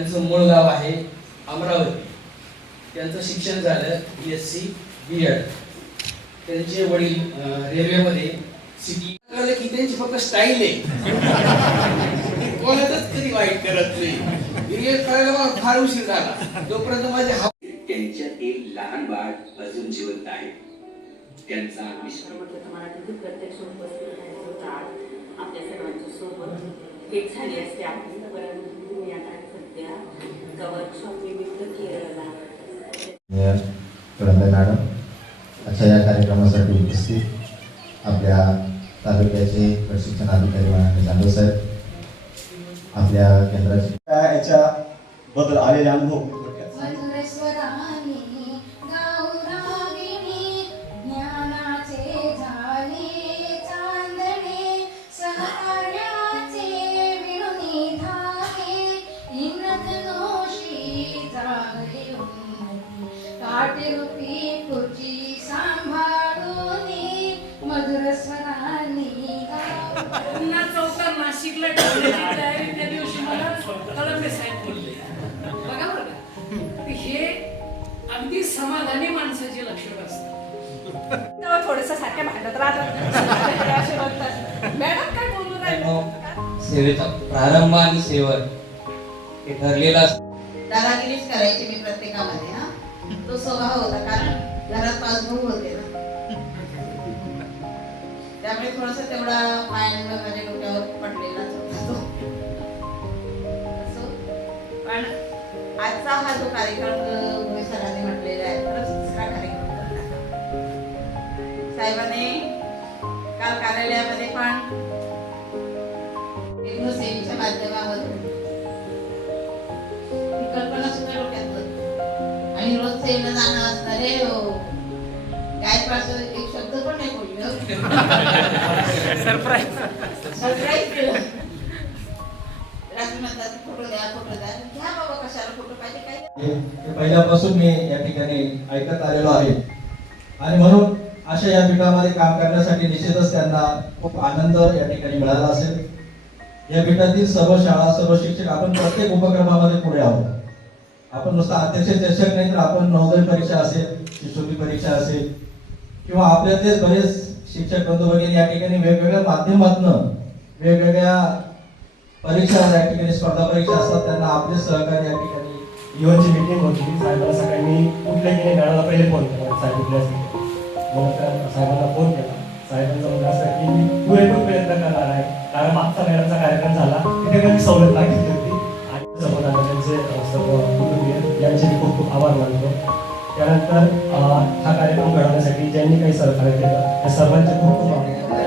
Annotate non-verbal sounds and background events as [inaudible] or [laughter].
त्यांचं मूळ गाव आहे अमरावती. त्यांचं शिक्षण झालं B S C B Ed त्यांचे वडील रेल्वेमध्ये सिटी कळलं की त्यांची फक्त स्टाईल आहे. कोणाचंच कधी वाईट करत नाही. रिअल कळायला मला फार उशीर झाला. तोपर्यंत माझे हा त्यांच्यातील लहान बाळ अजून जिवंत आहे. त्यांचा प्रत्यक्ष उपस्थित आपल्या सर्वांच्या सोबत. भेट झाली असते आपली मेयर कळंबे मॅडम. अच्छा या कार्यक्रमासाठी उपस्थित आपल्या तालुक्याचे प्रशिक्षण अधिकारी माननीय जाधव साहेब आपल्या केंद्राचे याच्या बद्दल आलेले अनुभव तयारी त्या दिवशी मला कळंबे साहेब बोलले बघा बरं का हे अगदी समाधानी माणसाचे लक्षण असतात तेव्हा थोडस सारख्या भांडत राहतात मॅडम काय बोलू सेवेचा प्रारंभ आणि सेवन हे ठरलेलं असतं. दादागिरीच करायची मी प्रत्येकामध्ये हा? तो स्वभाव होता कारण घरात पाच भाऊ होते ना. त्यामुळे थोडस तेवढा पायांवर माझ्या डोक्यावर पडलेलाच होता. असो. पण आजचा हा जो कार्यक्रम सरांनी म्हटलेला आहे खरंच दुसरा कार्यक्रम साहेबांनी काल कार्यालयामध्ये पण टेक्नो सेवेच्या माध्यमामधून ही कल्पना सुद्धा डोक्यात. आणि रोज सेवेला जाणं असणारे गायकवाड एक शब्द पण नाही बोलले. [laughs] [laughs] सरप्राईज सरप्राईज पहिल्यापासून मी या ठिकाणी ऐकत आलेलो आहे. आणि म्हणून अशा या पीठामध्ये काम करण्यासाठी निश्चितच त्यांना खूप आनंद या ठिकाणी मिळाला असेल. या पीठातील सर्व शाळा सर्व शिक्षक आपण प्रत्येक उपक्रमामध्ये पुढे आहोत. आपण नुसतं अध्यक्ष चषक नाही तर आपण नवोदय परीक्षा असेल शिष्यवृत्ती परीक्षा असेल किंवा आपल्यातलेच बरेच शिक्षक बंधू वगैरे या ठिकाणी वेगवेगळ्या माध्यमातून वेगवेगळ्या परीक्षा या ठिकाणी स्पर्धा परीक्षा असतात त्यांना आपले सहकारी या ठिकाणी इव्हनची मीटिंग होती. साहेबांना सकाळी मी कुठल्या की नाही पहिले फोन केला. साहेब कुठल्या मग साहेबांना फोन केला. साहेबांचा म्हणणं असं की मी पुरेपूर प्रयत्न करणार आहे. कारण मागचा मॅडमचा कार्यक्रम झाला. तिथे काही सवलत मागितली होती. आणि समोर आता त्यांचे सर्व कुटुंबीय यांचे मी खूप खूप आभार मानतो. त्यानंतर हा कार्यक्रम घडवण्यासाठी ज्यांनी काही सहकार्य केलं त्या सर्वांचे खूप खूप आभार.